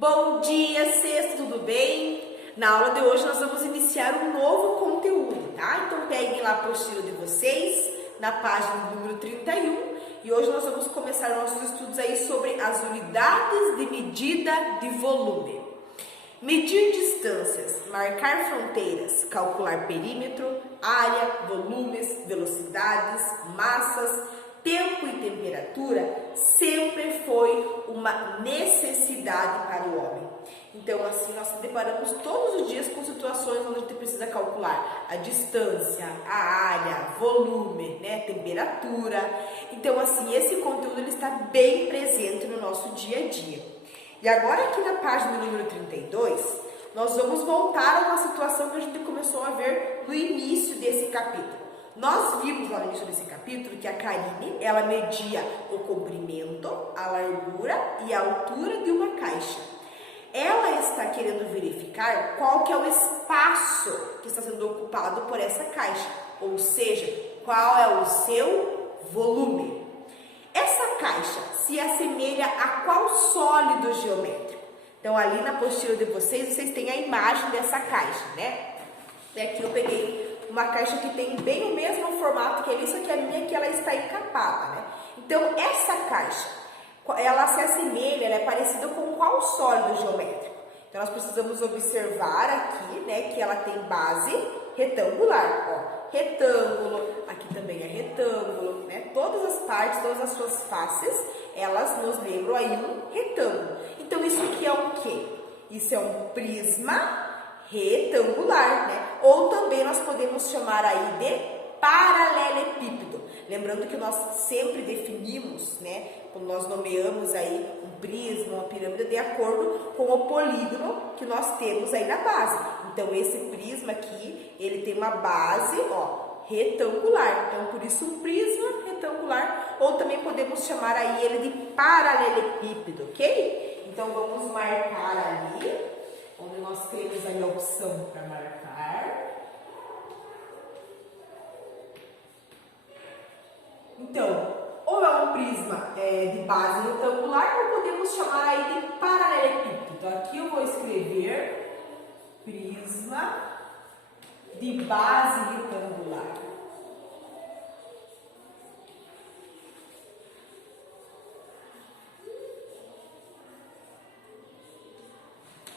Bom dia, sexta, tudo bem? Na aula de hoje nós vamos iniciar um novo conteúdo, tá? Então peguem lá a apostila de vocês, na página número 31, e hoje nós vamos começar nossos estudos aí sobre as unidades de medida de volume. Medir distâncias, marcar fronteiras, calcular perímetro, área, volumes, velocidades, massas, tempo e temperatura sempre foi uma necessidade para o homem. Então, assim, nós nos deparamos todos os dias com situações onde a gente precisa calcular a distância, a área, volume, né, temperatura. Então, assim, esse conteúdo ele está bem presente no nosso dia a dia. E agora aqui na página número 32, nós vamos voltar a uma situação que a gente começou a ver no início desse capítulo. Nós vimos lá no início desse capítulo que a Karine, ela media o comprimento, a largura e a altura de uma caixa. Ela está querendo verificar qual que é o espaço que está sendo ocupado por essa caixa, ou seja, qual é o seu volume. Essa caixa se assemelha a qual sólido geométrico? Então, ali na apostila de vocês têm a imagem dessa caixa, né? E aqui eu peguei uma caixa que tem bem o mesmo formato que ali, só que a minha aqui ela está encapada, né? Então, essa caixa, ela se assemelha, ela é parecida com qual sólido geométrico? Então, nós precisamos observar aqui, né, que ela tem base retangular, ó. Retângulo, aqui também é retângulo, né? Todas as partes, todas as suas faces, elas nos lembram aí um retângulo. Então, isso aqui é o quê? Isso é um prisma retangular, né? Ou também nós podemos chamar aí de paralelepípedo. Lembrando que nós sempre definimos, né? Quando nós nomeamos aí um prisma, uma pirâmide, de acordo com o polígono que nós temos aí na base. Então, esse prisma aqui, ele tem uma base, ó, retangular. Então, por isso, um prisma retangular. Ou também podemos chamar aí ele de paralelepípedo, ok? Então, vamos marcar ali, onde nós temos aí a opção para marcar. Então, ou é um prisma de base retangular, ou podemos chamar aí de paralelepípedo. Então, aqui eu vou escrever prisma de base retangular.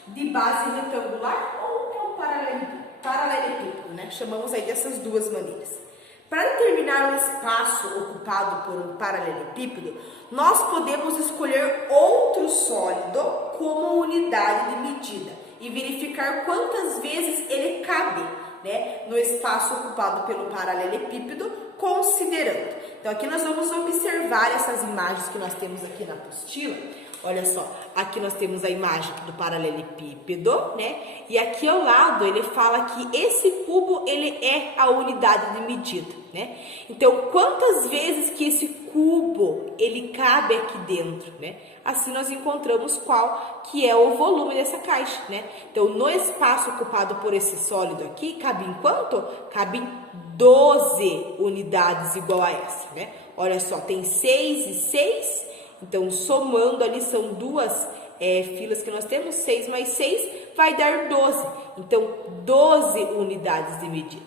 De base retangular ou é um paralelepípedo, né? Chamamos aí dessas duas maneiras. Para determinar o espaço ocupado por um paralelepípedo, nós podemos escolher outro sólido como unidade de medida e verificar quantas vezes ele cabe, né, no espaço ocupado pelo paralelepípedo, considerando. Então, aqui nós vamos observar essas imagens que nós temos aqui na apostila. Olha só, aqui nós temos a imagem do paralelepípedo, né? E aqui ao lado ele fala que esse cubo, ele é a unidade de medida, né? Então, quantas vezes que esse cubo, ele cabe aqui dentro, né? Assim nós encontramos qual que é o volume dessa caixa, né? Então, no espaço ocupado por esse sólido aqui, cabe em quanto? Cabe 12 unidades igual a essa, né? Olha só, tem 6 e 6. Então, somando ali, são duas filas que nós temos, 6 mais 6 vai dar 12. Então, 12 unidades de medida.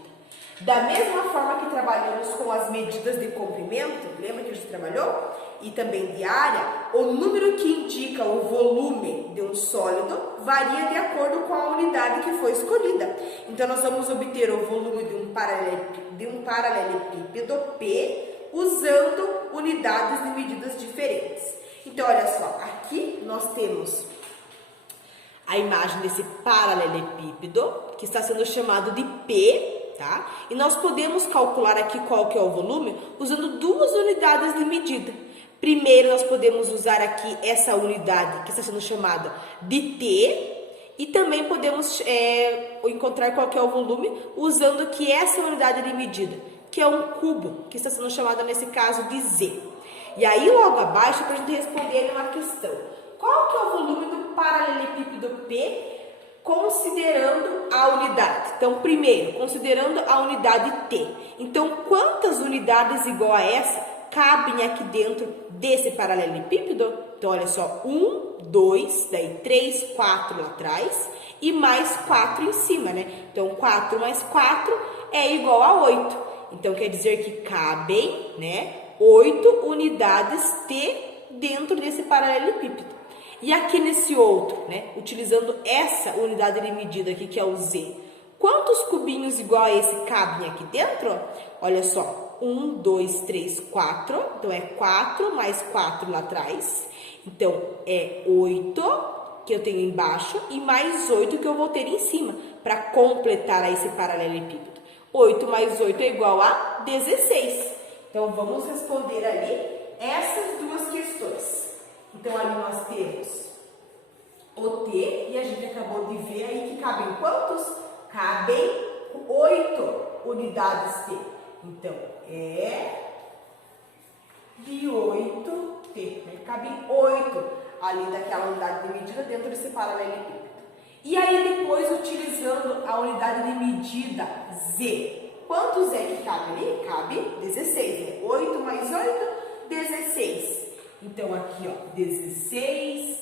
Da mesma forma que trabalhamos com as medidas de comprimento, lembra que a gente trabalhou? E também de área, o número que indica o volume de um sólido varia de acordo com a unidade que foi escolhida. Então, nós vamos obter o volume de um paralelepípedo P, usando unidades de medidas diferentes. Então, olha só, aqui nós temos a imagem desse paralelepípedo, que está sendo chamado de P, tá? E nós podemos calcular aqui qual que é o volume, usando duas unidades de medida. Primeiro, nós podemos usar aqui essa unidade, que está sendo chamada de T, e também podemos encontrar qual que é o volume, usando aqui essa unidade de medida, que é um cubo, que está sendo chamado nesse caso de Z. E aí logo abaixo, para a gente responder uma questão. Qual que é o volume do paralelepípedo P, considerando a unidade? Então, primeiro, considerando a unidade T. Então, quantas unidades igual a essa cabem aqui dentro desse paralelepípedo? Então, olha só, 1, 2, 2, daí 3, 4 lá atrás e mais 4 em cima, né? Então, 4 mais 4 é igual a 8. Então, quer dizer que cabem, né, 8 unidades T dentro desse paralelepípedo. E aqui nesse outro, né, utilizando essa unidade de medida aqui, que é o Z, quantos cubinhos igual a esse cabem aqui dentro? Olha só, 1, 2, 3, 4, então é 4 mais 4 lá atrás, então é 8 que eu tenho embaixo e mais 8 que eu vou ter em cima, para completar aí esse paralelepípedo. 8 mais 8 é igual a 16. Então, vamos responder ali essas duas questões. Então, ali nós temos o T, e a gente acabou de ver aí que cabem quantos? Cabem 8 unidades T. Então, é de 8T, né? Cabem 8 ali daquela unidade de medida dentro desse paralelepípedo. E aí, depois, utilizando a unidade de medida Z, quantos é que cabe ali? Cabe 16, né? 8 mais 8, 16. Então, aqui, ó, 16Z.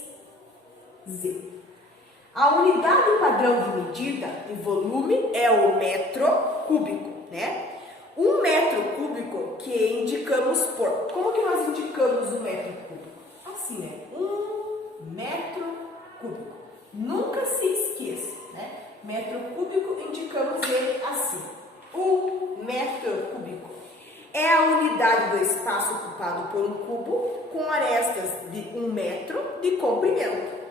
A unidade padrão de medida de volume é o metro cúbico, né? Um metro cúbico que indicamos por... Como que nós indicamos o metro cúbico? Assim, né? 1 metro cúbico. Nunca se esqueça, né? Metro cúbico, indicamos ele assim. 1 metro cúbico é a unidade do espaço ocupado por um cubo com arestas de 1 metro de comprimento.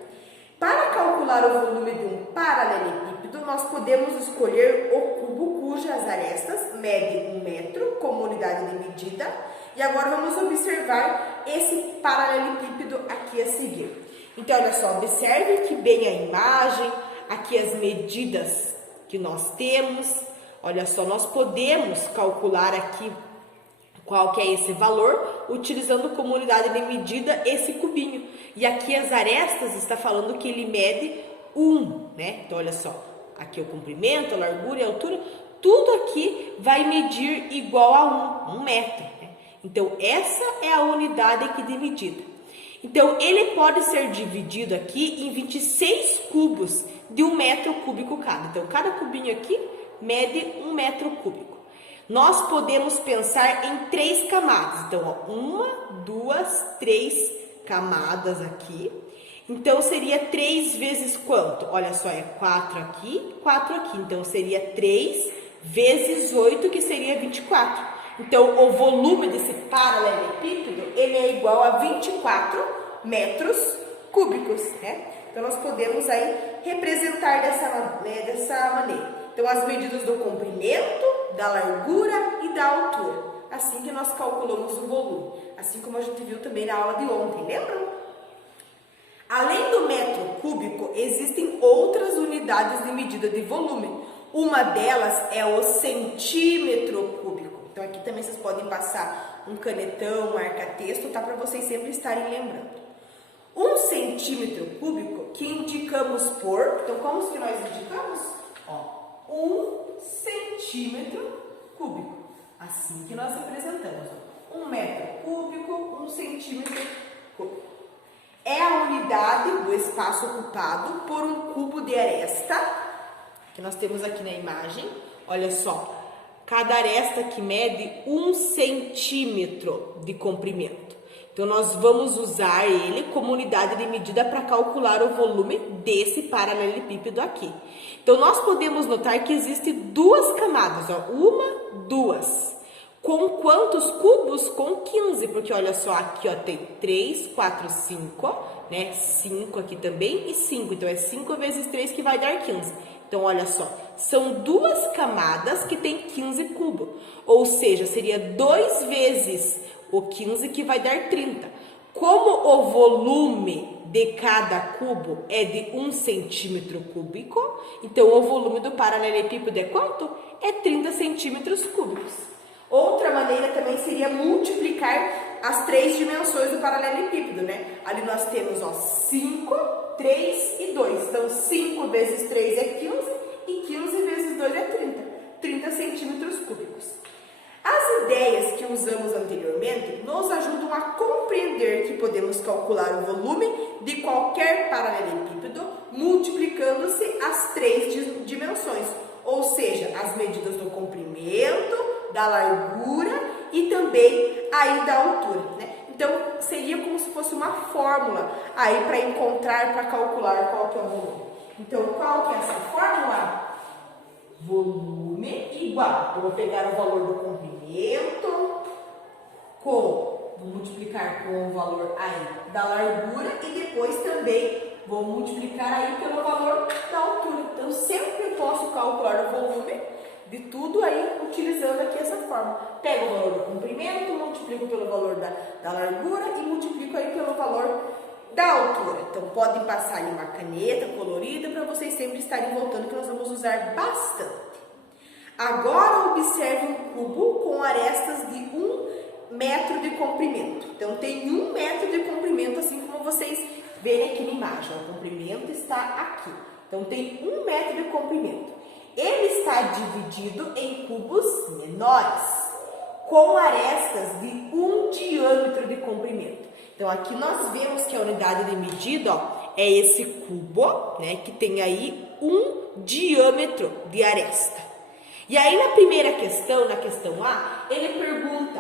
Para calcular o volume de um paralelepípedo, nós podemos escolher o cubo cujas arestas medem 1 metro como unidade de medida. E agora vamos observar esse paralelepípedo aqui a seguir. Então, olha só, observe que bem a imagem, aqui as medidas que nós temos. Olha só, nós podemos calcular aqui qual que é esse valor, utilizando como unidade de medida esse cubinho. E aqui as arestas está falando que ele mede 1, né? Então, olha só, aqui o comprimento, a largura e a altura, tudo aqui vai medir igual a 1 metro, né? Então, essa é a unidade aqui de medida. Então, ele pode ser dividido aqui em 26 cubos de 1 metro cúbico cada. Então, cada cubinho aqui mede 1 metro cúbico. Nós podemos pensar em 3 camadas. Então, ó, 1, 2, 3 camadas aqui. Então, seria 3 vezes quanto? Olha só, é 4 aqui, 4 aqui. Então, seria 3 vezes 8, que seria 24. Então, o volume desse paralelepípedo, ele é igual a 24 metros cúbicos, né? Então, nós podemos aí representar dessa maneira. Então, as medidas do comprimento, da largura e da altura. Assim que nós calculamos o volume. Assim como a gente viu também na aula de ontem, lembram? Além do metro cúbico, existem outras unidades de medida de volume. Uma delas é o centímetro cúbico. Então, aqui também vocês podem passar um canetão, marca-texto, tá? Para vocês sempre estarem lembrando. 1 centímetro cúbico que indicamos por... Então, como que nós indicamos? Ó, 1 centímetro cúbico. Assim que nós representamos. 1 metro cúbico, 1 centímetro cúbico. É a unidade do espaço ocupado por um cubo de aresta, que nós temos aqui na imagem. Olha só. Cada aresta que mede 1 centímetro de comprimento. Então, nós vamos usar ele como unidade de medida para calcular o volume desse paralelepípedo aqui. Então, nós podemos notar que existem 2 camadas, ó, 1, 2. Com quantos cubos? Com 15, porque olha só, aqui ó, tem 3, 4, 5, né? 5 aqui também e 5. Então, é 5 vezes 3 que vai dar 15. Então, olha só, são 2 camadas que tem 15 cubos. Ou seja, seria 2 vezes o 15 que vai dar 30. Como o volume de cada cubo é de 1 centímetro cúbico, então o volume do paralelepípedo é quanto? É 30 centímetros cúbicos. Outra maneira também seria multiplicar as 3 dimensões do paralelepípedo, né? Ali nós temos, ó, 5, 3 e 2. Então, 5 vezes 3 é 15 e 15 vezes 2 é 30. 30 centímetros cúbicos. As As ideias que usamos anteriormente nos ajudam a compreender que podemos calcular o volume de qualquer paralelepípedo multiplicando-se as 3 dimensões, ou seja, as medidas do comprimento, da largura e também aí da altura, né? Então, seria como se fosse uma fórmula aí para encontrar, para calcular qual que é o volume. Então, qual que é essa fórmula? Volume igual, eu vou pegar o valor do comprimento vou multiplicar com o valor aí da largura e depois também vou multiplicar aí pelo valor da altura. Então, sempre eu posso calcular o volume de tudo aí utilizando aqui essa fórmula. Pego o valor do comprimento, multiplico pelo valor da largura e multiplico aí pelo valor da altura. Então, podem passar ali uma caneta colorida para vocês sempre estarem voltando, que nós vamos usar bastante. Agora, observe um cubo com arestas de 1 metro de comprimento. Então, tem 1 metro de comprimento, assim como vocês verem aqui na imagem. O comprimento está aqui. Então, tem 1 metro de comprimento. Ele está dividido em cubos menores, com arestas de 1 diâmetro de comprimento. Então, aqui nós vemos que a unidade de medida, ó, é esse cubo, né, que tem aí 1 diâmetro de aresta. E aí, na primeira questão, na questão A, ele pergunta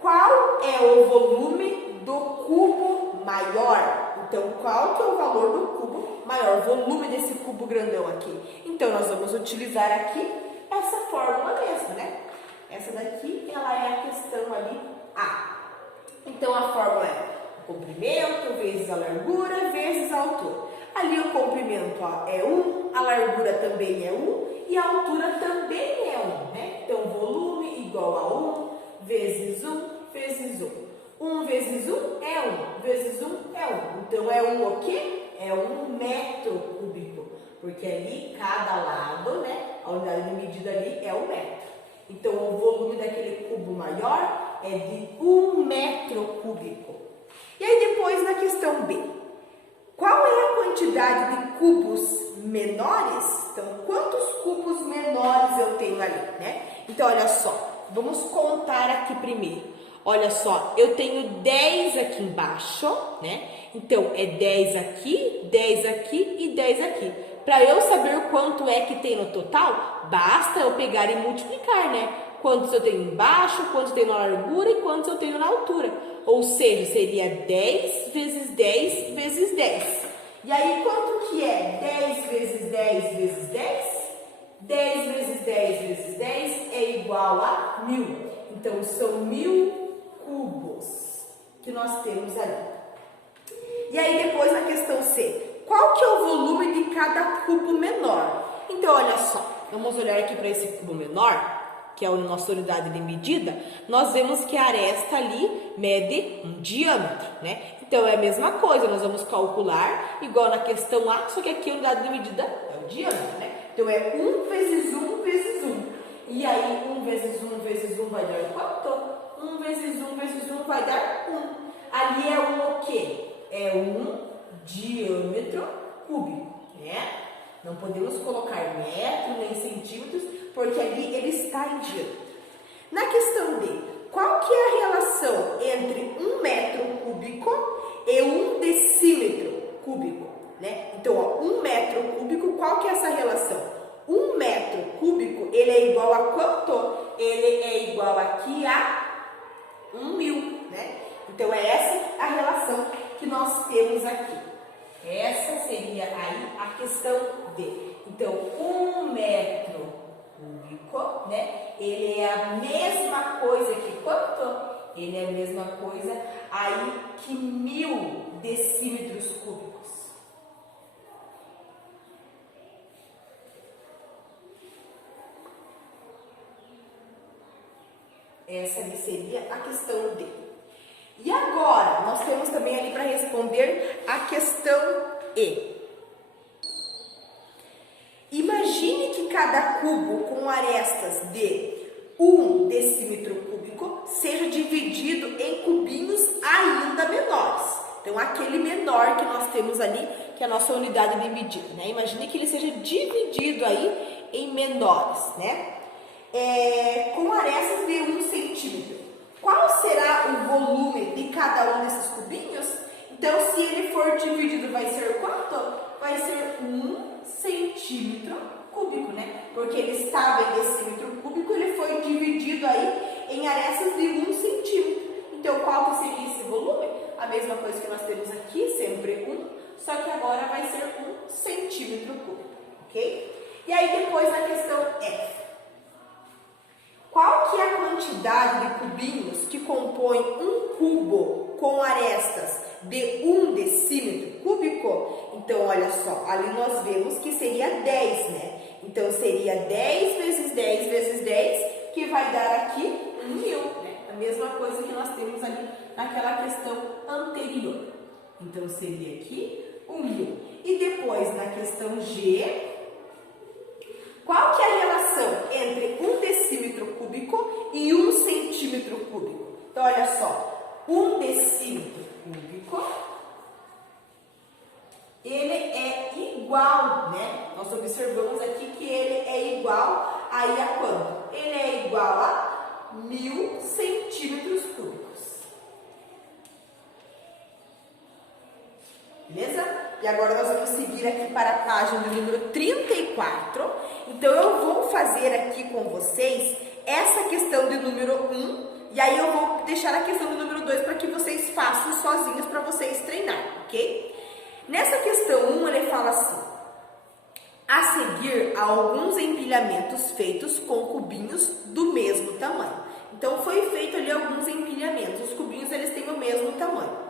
qual é o volume do cubo maior. Então, qual que é o valor do cubo maior, o volume desse cubo grandão aqui? Então, nós vamos utilizar aqui essa fórmula mesmo, né? Essa daqui, ela é a questão ali A. Então, a fórmula é o comprimento vezes a largura vezes a altura. Ali o comprimento, ó, é 1, a largura também é 1 e a altura também é 1, né? Então, volume igual a 1 vezes 1 vezes 1. 1 vezes 1 é 1, vezes 1 é 1. Então, é 1 o quê? É 1 metro cúbico, porque ali, cada lado, né, a unidade de medida ali é 1 metro. Então, o volume daquele cubo maior é de 1 metro cúbico. E aí, depois, na questão B, qual é a quantidade de cubos menores? Então, quantos cubos menores eu tenho ali, né? Então, olha só, vamos contar aqui primeiro. Olha só, eu tenho 10 aqui embaixo, né? Então, é 10 aqui e 10 aqui. Para eu saber quanto é que tem no total, basta eu pegar e multiplicar, né? Quantos eu tenho embaixo, quantos eu tenho na largura e quantos eu tenho na altura. Ou seja, seria 10 vezes 10 vezes 10. E aí, quanto que é 10 vezes 10 vezes 10? 10 vezes 10 vezes 10 é igual a 1000. Então, são 1000 cubos que nós temos ali. E aí, depois na questão C, qual que é o volume de cada cubo menor? Então, olha só, vamos olhar aqui para esse cubo menor, que é a nossa unidade de medida. Nós vemos que a aresta ali mede 1 diâmetro, né? Então, é a mesma coisa, nós vamos calcular igual na questão A, só que aqui a unidade de medida é o diâmetro, né? Então, é 1 vezes 1 vezes 1. E aí, 1 vezes 1 vezes 1 vai dar quanto? 1 vezes 1 vezes 1 vai dar 1. Ali é 1 o quê? É 1 diâmetro cúbico, né? Não podemos colocar metro nem centímetros, porque ali ele está em diâmetro. Na questão D, qual que é a relação entre 1 metro cúbico e 1 decímetro cúbico, né? Então, ó, 1 metro cúbico, qual que é essa relação? 1 metro cúbico, ele é igual a quanto? Ele é igual aqui a 1000, né? Então, é essa a relação que nós temos aqui. Essa seria aí a questão D. Então, 1 metro cúbico, né? Ele é a mesma coisa que quanto? Ele é a mesma coisa aí que 1000 decímetros cúbicos. Essa ali seria a questão D. E agora, nós temos também ali para responder a questão E. Imagine que cada cubo com arestas de 1 decímetro cúbico seja dividido em cubinhos ainda menores. Então, aquele menor que nós temos ali, que é a nossa unidade de medida, né? Imagine que ele seja dividido aí em menores, né? com arestas de 1 centímetro. Qual será o volume de cada um desses cubinhos? Então, se ele for dividido, vai ser quanto? Vai ser 1 centímetro cúbico, né? Porque ele estava em decímetro cúbico, ele foi dividido aí em arestas de 1 centímetro. Então, qual que seria esse volume? A mesma coisa que nós temos aqui, sempre 1, só que agora vai ser 1 centímetro cúbico, ok? E aí, depois na questão F. Qual que é a quantidade de cubinhos que compõe um cubo com arestas de 1 decímetro cúbico? Então, olha só, ali nós vemos que seria 10, né? Então, seria 10 vezes 10 vezes 10, que vai dar aqui 1.000, né? A mesma coisa que nós temos ali naquela questão anterior. Então, seria aqui 1.000. E depois, na questão G, qual que é a relação entre 1 decímetro cúbico e 1 centímetro cúbico? Então, olha só, 1 decímetro cúbico, ele é igual, né? Nós observamos aqui que ele é igual aí a quanto? Ele é igual a 1.000 centímetros cúbicos. Beleza? E agora nós vamos seguir aqui para a página do número 34. Então, eu vou fazer aqui com vocês essa questão de número 1. E aí eu vou deixar a questão do número 2 para que vocês façam sozinhos para vocês treinar, ok? Nessa questão 1, ele fala assim: a seguir há alguns empilhamentos feitos com cubinhos do mesmo tamanho. Então, foi feito ali alguns empilhamentos. Os cubinhos, eles têm o mesmo tamanho.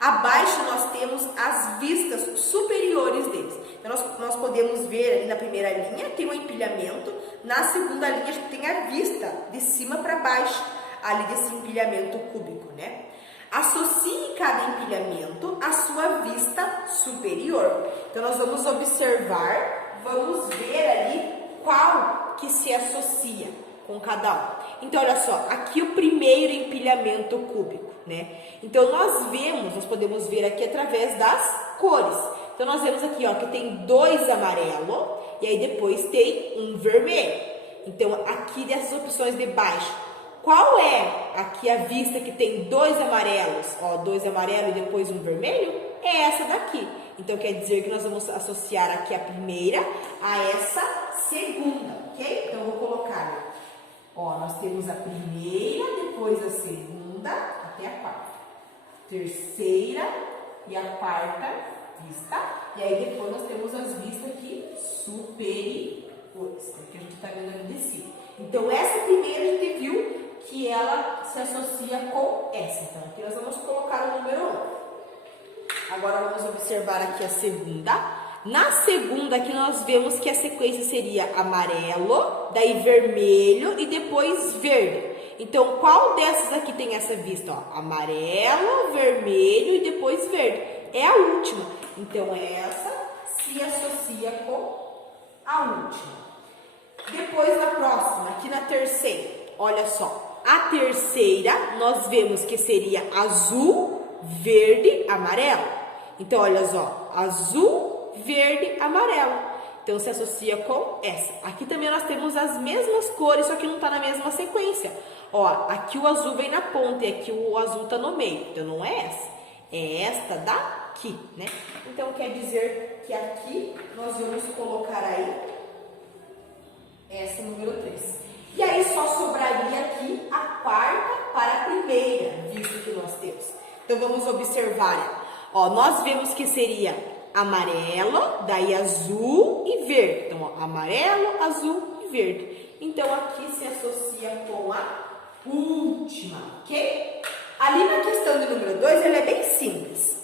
Abaixo nós temos as vistas superiores deles. Então, nós podemos ver ali na primeira linha, tem um empilhamento. Na segunda linha, a gente tem a vista de cima para baixo, ali desse empilhamento cúbico, né? Associe cada empilhamento à sua vista superior. Então, nós vamos observar, vamos ver ali qual que se associa com cada um. Então, olha só, aqui o primeiro empilhamento cúbico, né? Então, nós podemos ver aqui através das cores. Então, nós vemos aqui, ó, que tem 2 amarelo e aí depois tem um vermelho. Então, aqui dessas opções de baixo, qual é aqui a vista que tem 2 amarelos? Ó, 2 amarelos e depois um vermelho? É essa daqui. Então, quer dizer que nós vamos associar aqui a primeira a essa segunda, ok? Então, eu vou colocar, ó, nós temos a primeira, depois a segunda, até a quarta. Terceira e a quarta vista. E aí, depois nós temos as vistas aqui superiores, porque a gente está vendo ali de cima. Então, essa primeira a gente viu que ela se associa com essa. Então, aqui nós vamos colocar o número 1. Agora, vamos observar aqui a segunda. Na segunda, aqui nós vemos que a sequência seria amarelo, daí vermelho e depois verde. Então, qual dessas aqui tem essa vista? Ó, amarelo, vermelho e depois verde. É a última. Então, essa se associa com a última. Depois, na próxima, aqui na terceira, olha só. A terceira, nós vemos que seria azul, verde, amarelo. Então, olha só, azul, verde, amarelo. Então, se associa com essa. Aqui também nós temos as mesmas cores, só que não está na mesma sequência. Ó, aqui o azul vem na ponta e aqui o azul está no meio. Então, não é essa. É esta daqui, né? Então, quer dizer que aqui nós vamos colocar aí essa número 3. E aí, só sobraria aqui a quarta para a primeira vista que nós temos. Então, vamos observar. Ó, nós vemos que seria amarelo, daí azul e verde. Então, ó, amarelo, azul e verde. Então, aqui se associa com a última, ok? Ali na questão do número 2, ele é bem simples.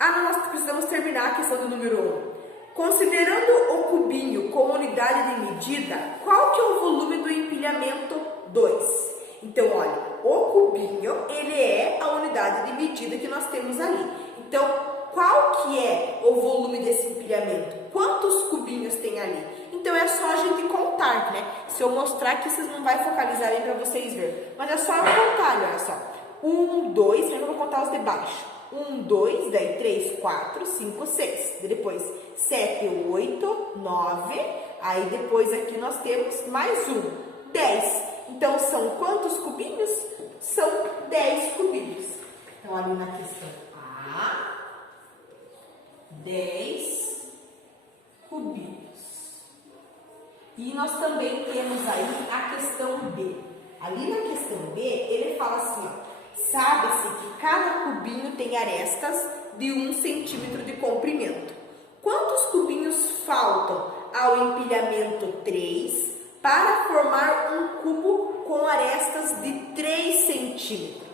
Nós precisamos terminar a questão do número 1. Considerando o cubinho como unidade de medida, qual que é o volume do empilhamento 2? Então, olha, o cubinho, ele é a unidade de medida que nós temos ali. Então, qual que é o volume desse empilhamento? Quantos cubinhos tem ali? Então, é só a gente contar, né? Se eu mostrar aqui, vocês não vão focalizar aí para vocês verem. Mas é só eu contar, olha só. 1, 2, eu vou contar os de baixo. 1, 2, daí 3, 4, 5, 6. Depois 7, 8, 9. Aí depois aqui nós temos mais um. 10. Então, são quantos cubinhos? São 10 cubinhos. Então, ali na questão A, 10 cubinhos. E nós também temos aí a questão B. Ali na questão B, ele fala assim, ó, sabe-se que cada cubinho tem arestas de 1 centímetro de comprimento. Quantos cubinhos faltam ao empilhamento 3 para formar um cubo com arestas de 3 centímetros?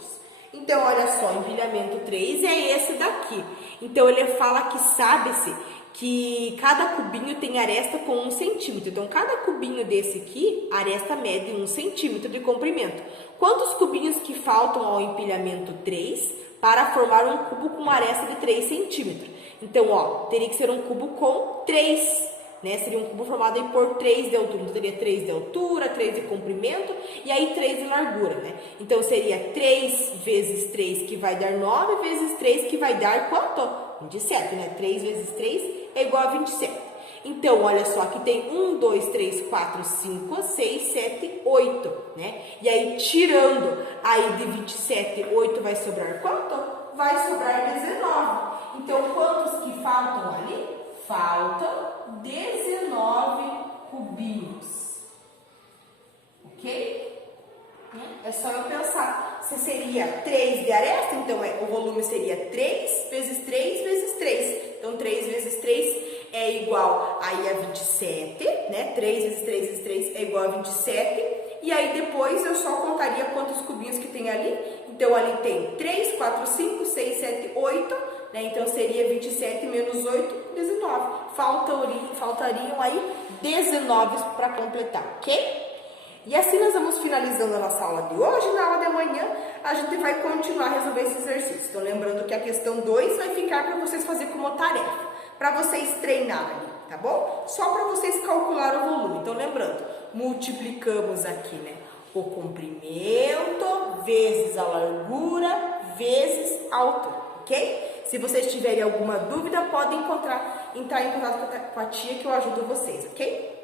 Então, olha só, o empilhamento 3 é esse daqui. Então, ele fala que sabe-se que cada cubinho tem aresta com 1 centímetro. Então, cada cubinho desse aqui, a aresta mede 1 centímetro de comprimento. Quantos cubinhos que faltam ao empilhamento 3 para formar um cubo com aresta de 3 centímetros? Então, ó, teria que ser um cubo com 3, né? Seria um cubo formado aí por 3 de altura. Então, teria 3 de altura, 3 de comprimento e aí 3 de largura, né? Então, seria 3 vezes 3, que vai dar 9, vezes 3, que vai dar quanto? 27, né? 3 vezes 3 é igual a 27. Então, olha só, aqui tem 1, 2, 3, 4, 5, 6, 7, 8, né? E aí, tirando aí de 27, 8 vai sobrar quanto? Vai sobrar 19. Então, quantos que faltam ali? Faltam 19 cubinhos. Ok? É só eu pensar. Se seria 3 de aresta, então o volume seria 3 vezes 3 vezes 3. Então, 3 vezes 3 é igual aí a 27, né? 3 vezes 3 vezes 3 é igual a 27. E aí, depois, eu só contaria quantos cubinhos que tem ali. Então, ali tem 3, 4, 5, 6, 7, 8, né? Então, seria 27 menos 8, 19. Faltariam aí 19 para completar, ok? E assim nós vamos finalizando a nossa aula de hoje. Na aula de amanhã, a gente vai continuar a resolver esse exercício. Então, lembrando que a questão 2 vai ficar para vocês fazerem como tarefa, para vocês treinarem, tá bom? Só para vocês calcular o volume. Então, lembrando, multiplicamos aqui, né? O comprimento vezes a largura vezes a altura, ok? Se vocês tiverem alguma dúvida, podem entrar em contato com a tia que eu ajudo vocês, ok?